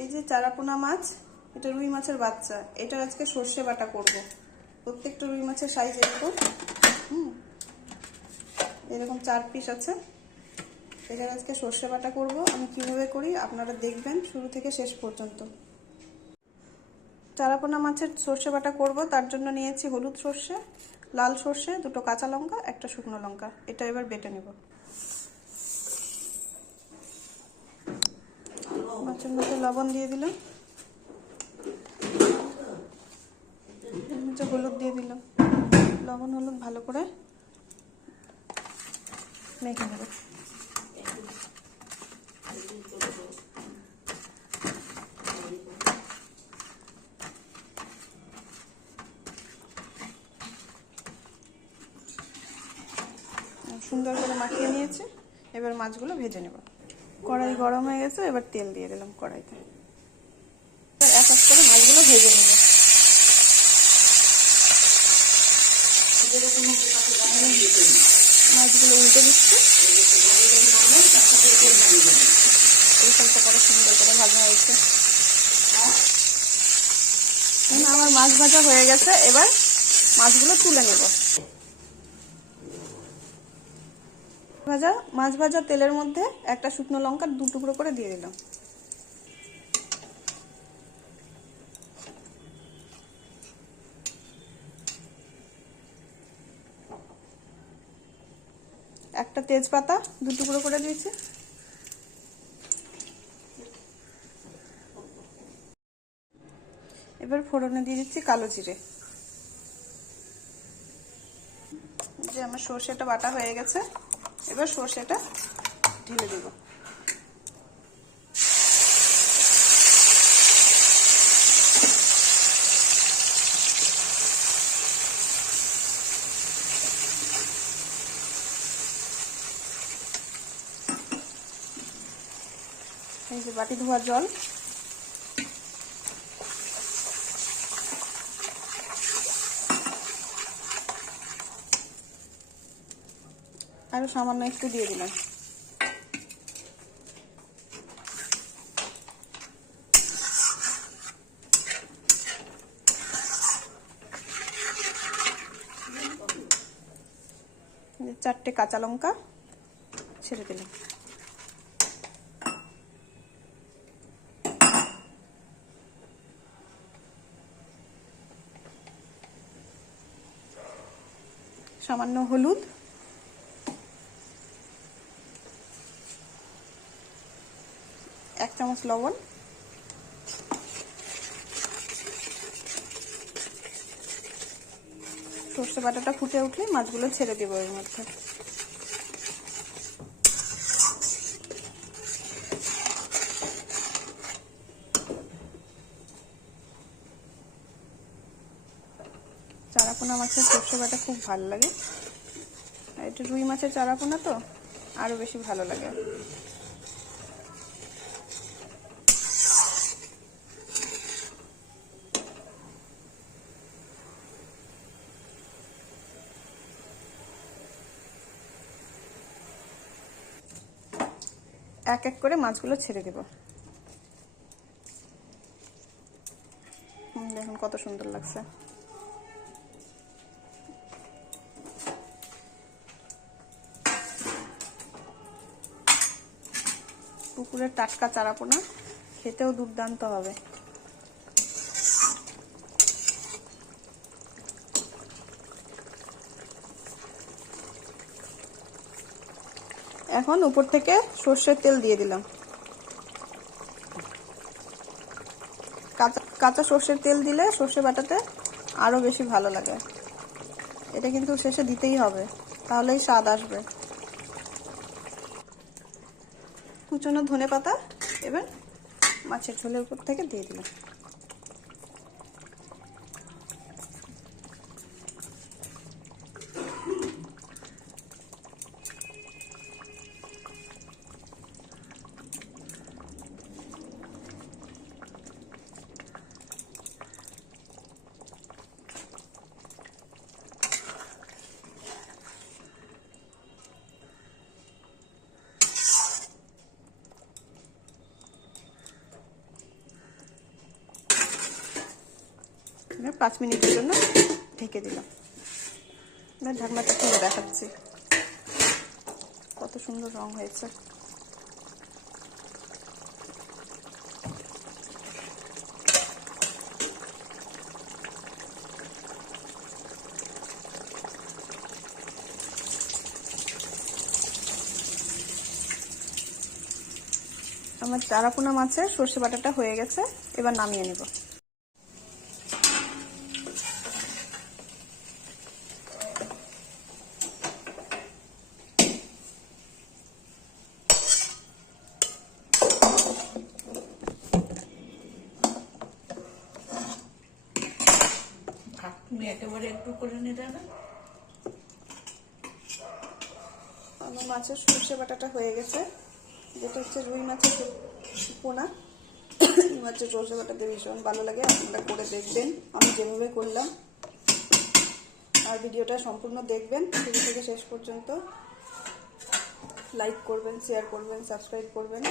এই যে চারাপোনা মাছ, এটা রুই মাছের বাচ্চা। এটা আজকে সর্ষে বাটা করব। প্রত্যেকটা রুই মাছের সাইজ এরকম, এরকম 4 পিস আছে। এটা আজকে সর্ষে বাটা করব। আমি কিভাবে করি আপনারা দেখবেন শুরু থেকে শেষ পর্যন্ত। চারাপোনা মাছের সর্ষে বাটা করব, তার জন্য নিয়েছি হলুদ সর্ষে, লাল সর্ষে, 2টো কাঁচা লঙ্কা, 1টা শুকনো লঙ্কা। এটা এবার বেটে নেব। মাছের মধ্যে লবণ দিয়ে দিলাম, হলুদ দিয়ে দিলাম। লবণ হলুদ ভালো করে মেখে নেব। সুন্দর করে মাখিয়ে নিয়েছি। এবার মাছগুলো ভেজে নেব। কড়াই গরম হয়ে গেছে, এবার তেল দিয়ে দিলাম কড়াইতে। এক এক করে মাছগুলো ভেজে নেব। মাছগুলো উল্টে দিচ্ছি। এই সাইডটা করে সুন্দর করে ভাজা হয়েছে। আমার মাছ ভাজা হয়ে গেছে, এবার মাছগুলো তুলে নেব। মাছ ভাজা তেলের মধ্যে 1টা শুকনো লঙ্কা 2 টুকরো করে দিয়ে দিলাম। একটা তেজপাতা 2 টুকরো করে দিয়েছি। এবার ফোড়নে দিয়ে দিচ্ছি কালো জিরে। যে আমার সর্ষেটা বাটা হয়ে গেছে, এবার সর্ষেটা ঢেলে দেব। এই যে বাটি ধোয়া জল, আরো সামান্য একটু দিয়ে দিলাম। চারটে কাঁচা লঙ্কা ছেড়ে দিলাম। সামান্য হলুদ, 1 চামচ লবণ, সর্ষে বাটাটা ফুটে উঠলে মাছগুলো ছেড়ে দেবো এর মধ্যে। চারাপোনা মাছের সর্ষে বাটা খুব ভালো লাগে, আর এটা রুই মাছের চারাপোনা তো আরো বেশি ভালো লাগে। এক এক করে মাছগুলো ছেড়ে দেব। দেখুন কত সুন্দর লাগছে। পুকুরের টাটকা চারাপোনা খেতেও দুর্দান্ত হবে। এখন উপর থেকে সর্ষের তেল দিয়ে দিলাম। কাঁচা সর্ষের তেল দিলে সর্ষে বাটাতে আরো বেশি ভালো লাগে। এটা কিন্তু শেষে দিতেই হবে, তাহলেই স্বাদ আসবে। কুচনো ধনেপাতা এবার মাছের ঝোলের উপর থেকে দিয়ে দিলাম। 5 মিনিটের জন্য ঢেকে দিলাম। ঢাকনাটা খুলে দেখাচ্ছি কত সুন্দর রং হয়েছে। আমার চারাপোনা মাছের সর্ষে বাটাটা হয়ে গেছে, এবার নামিয়ে নেব। তুমি একেবারে একটু করে নিতে না। আমার মাছের সর্ষে বাটাটা হয়ে গেছে, যেটা হচ্ছে রুই মাছের পোনা। মাছের সর্ষে বাটাতে ভীষণ ভালো লাগে, আপনারা করে দেখবেন আমি যেভাবে করলাম। আর ভিডিওটা সম্পূর্ণ দেখবেন শুরু থেকে শেষ পর্যন্ত। লাইক করবেন, শেয়ার করবেন, সাবস্ক্রাইব করবেন।